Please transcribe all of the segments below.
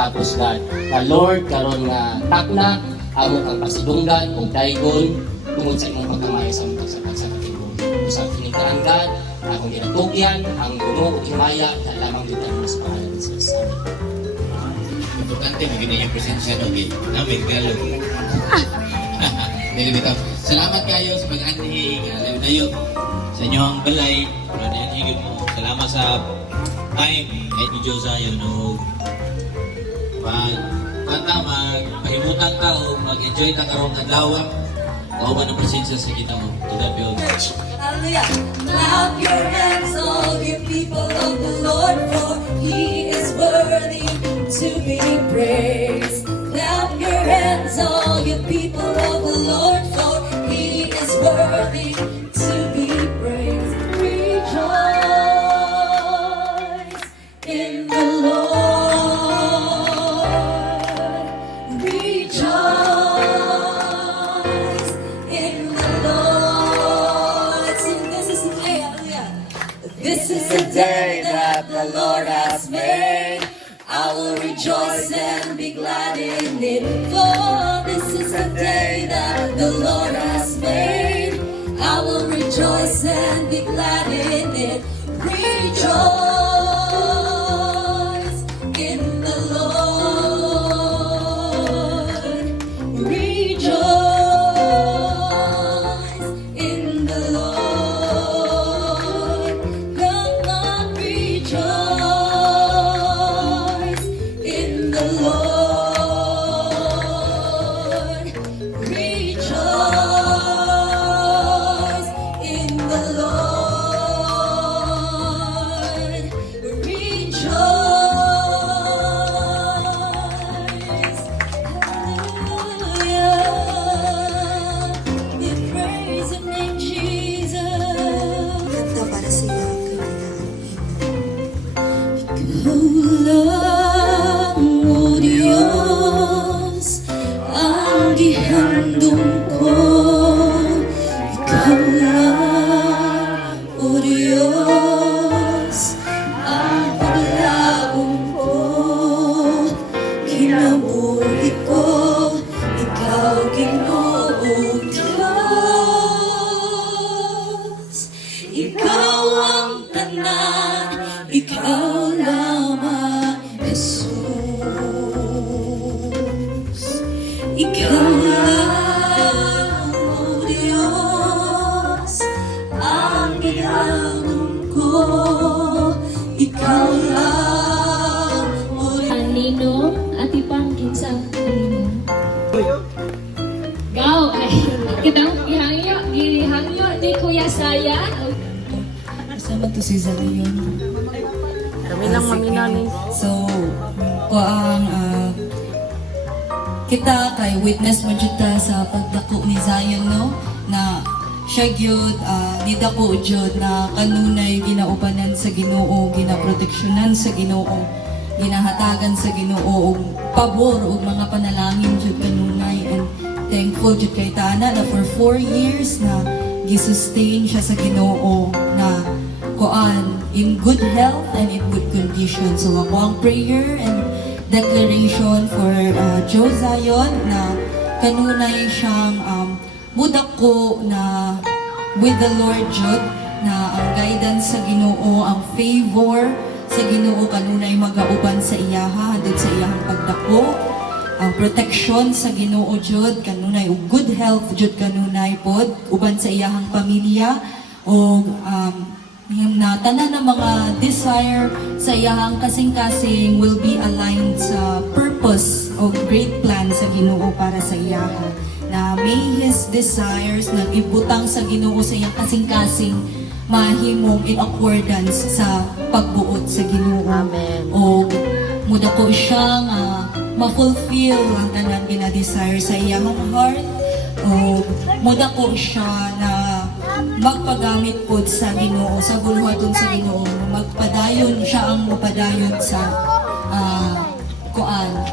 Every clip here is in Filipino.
tapos God na Lord karon nga takna amo kang pasidunggan ug daygon tungod sa imong pagkamayo sa mga sa katibong sa tinikaran God akong ginatugyan ang gumo ug himaya na lamang dito sa pangalan ni Jesus. Importante magiging yung presensya no namin galo. Dili bitaw. Salamat kayo sa pag-anhig layo sa inyong balay. Ano higit mo. Salamat sa time kahit medyo sayo no. Magpahimutang tao, mag-enjoy ta karong adlaw. Kauban ang presensya sa Ginoo. To the build. Hallelujah. Clap your hands, all you people of the Lord, for He is worthy to be praised. Clap your hands, all you people of the Lord, for He is worthy to be praised. Rejoice in the Lord. Rejoice in the Lord. Sing, this is the day, hallelujah. This is the day that the Lord has made. I will rejoice and be glad in it. For this is the day that the Lord has made. I will rejoice and be glad in it. Rejoice in the Lord. Rejoice in the Lord. Come on, rejoice in the Lord. Rejoice in the Lord. Rejoice. Hallelujah. We praise your name, Jesus. Kanta para sa iyo, Ikaw lang, O Diyos, ang gihandong ko. Ikaw lang, O Diyos, ang paglaong ko. Kinabuhi ko, Ikaw, Ginoong Diyos. Ikaw ang tanan, Ikaw lamang, Jesus. Ikaw lang, O Diyos, ang gihanong ko. Ikaw lang, O Diyos. Ang ninong at ipangkin sa ninong. Gaw ay kitang gihangyo ni Kuya Saya. Kasama to si Zalayon. Kami lang manginani. So, kuang kita kay witness mo jud ta sa pagdako ni Zion no na siya gyud nidako jud na kanunay ginaubanan sa Ginoo, ginaproteksyonan sa Ginoo, ginahatagan sa Ginoo og pabor ug mga panalangin jud kanunay, and thankful jud kay Tana na for 4 years na gisustain siya sa Ginoo na kuan in good health and in good condition. So ako ang prayer and declaration for Joe Zion na kanunay siyang mudako na with the Lord jud na ang guidance sa Ginoo, ang favor sa Ginoo kanunay magauban sa iyaha hadid sa iyahang pagdako, ang protection sa Ginoo jud kanunay ug good health jud kanunay pod uban sa iyahang pamilya o na tanan ng mga desire sa iyahang kasing-kasing will be aligned sa purpose o great plan sa Ginoo para sa iyaha. Na may his desires na ibutang sa Ginoo sa iyang kasing-kasing mahimong in accordance sa pagbuot sa Ginoo. Amen. O muda ko siyang ma-fulfill ang tanan gina-desire sa iyang heart. O muda ko siya na magpagamit po sa Ginoo, sa buluhaton sa Ginoo, magpadayon siya ang mapadayon sa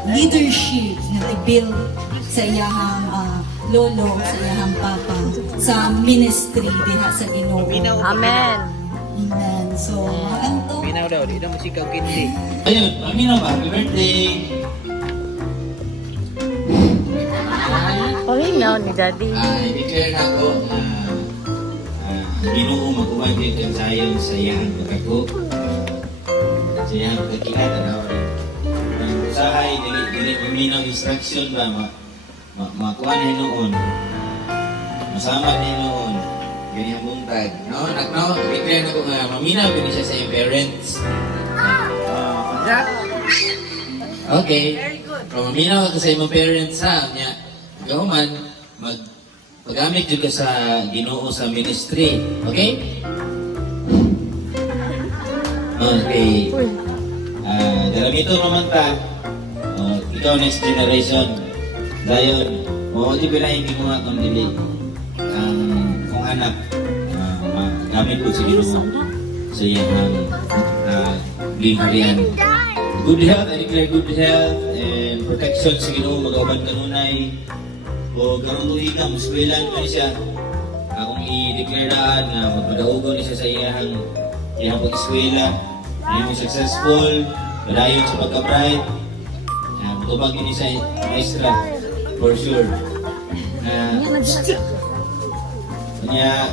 leadership na i-build sa iyahang lolo, sa iyahang papa, sa ministry diha sa Ginoo. Amen. Amen. So, maanto. Minaw daw, di na musika kindi. Ayun, aminaw ba? Happy birthday! Paminaw ni Daddy. I-declare na ako na Ginoo mag-uwan din kang sayon sa iyang pagkako. Sa iyang pagkakilat na rin. Ang usahay, dili maminaw instruction ba, makuha na noon. Masama na noon. Ganyan buntag. No, nak no, declare na ko nga maminaw ko siya sa iyong parents. Okay. Kung maminaw ka sa iyong parents ha, niya, ikaw man, paggamit yun ka sa Ginoo sa ministry. Okay? Okay. Dalamito naman ta. Ikaw next generation. Dayon, di pala hindi mo nga kung dili. Kung anak, gamit ko sa Ginoo sa iyang lingharian. Good health, I declare good health and protection sa Ginoo magawan kanunay. O karong tuig ka, muswilan ko siya. Akong i-declare daan na magpadaugon niya sa iyang pag-iswela. Hindi mo successful, padayon sa pagka-bright. Matubag yun sa maestra, for sure. Kanya,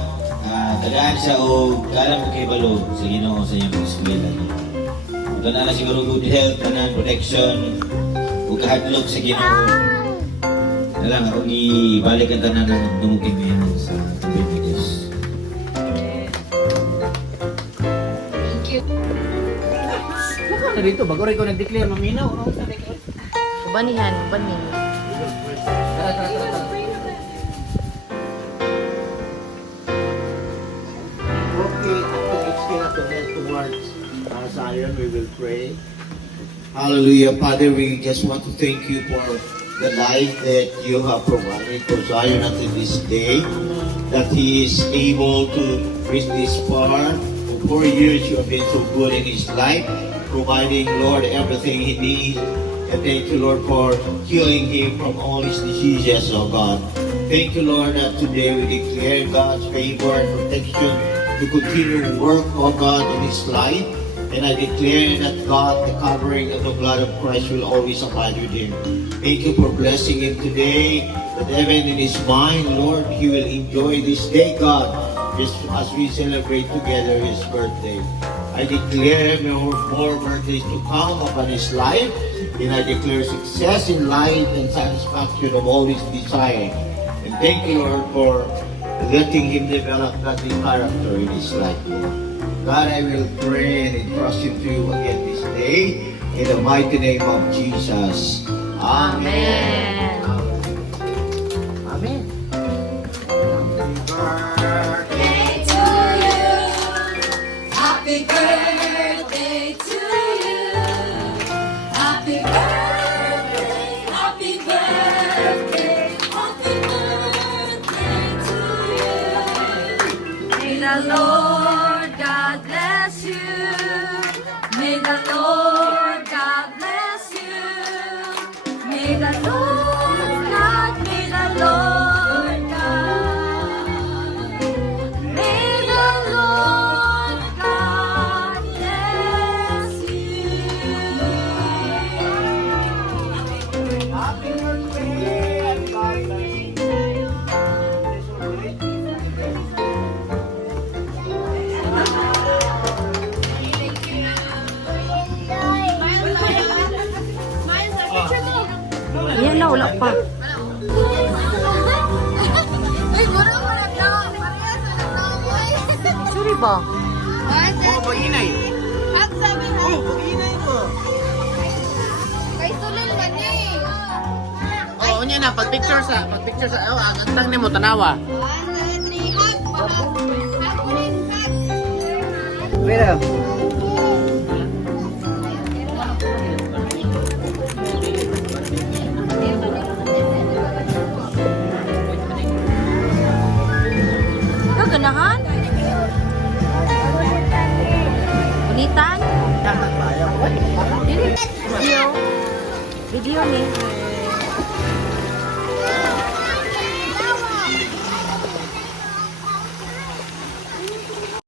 tagaan siya o kalam ko kay Balo sa Ginoo sa iyang pag-iswela. Tanan na siguro good health, tanan protection, o kahadlok sa Ginoo. Alam, ako ibalik ang tanan ng dumugin mo yan sa tubig ni Diyos. Thank you. Ano dito? Bago rin ko nag-declare, maminaw. Ubanihan, ubanin. Okay, after it's going to head towards Zion, we will pray. Hallelujah. Father, we just want to thank you for the life that you have provided for Zion until this day, that he is able to reach this far. For 4 years, you have been so good in his life, providing, Lord, everything he needs. And thank you, Lord, for healing him from all his diseases, oh God. Thank you, Lord, that today we declare God's favor and protection to continue to work, oh God, in his life. And I declare that God, the covering of the blood of Christ will always abide with him. Thank you for blessing him today, that even in his mind, Lord, he will enjoy this day, God, just as we celebrate together his birthday. I declare more birthdays to come upon his life, and I declare success in life and satisfaction of all his desire. And thank you, Lord, for letting him develop that character in his life, Lord. God, I will pray and entrust it to you again this day, in the mighty name of Jesus. Amen. Amen. Happy birthday to you. Happy birthday, happy birthday, happy birthday to you. May the Lord God bless you. May the Lord God bless you. May the Lord God, may the Lord God. May the Lord God bless you. Happy birthday and God bless Yan na, wala pa. Ay, mura mo na daw. Parehas na daw, boy. Sorry ba? Oh, mag-inay. At sabi na, Oh, mag-inay ko. kay Sulil man eh. Oo niya na, pag-picture sa, ang antang ni mo, tanawa. 1, 2, 3, hug. Hug mo rin, hug. Pero, Gaganahan? Unitan? Video. Video ni.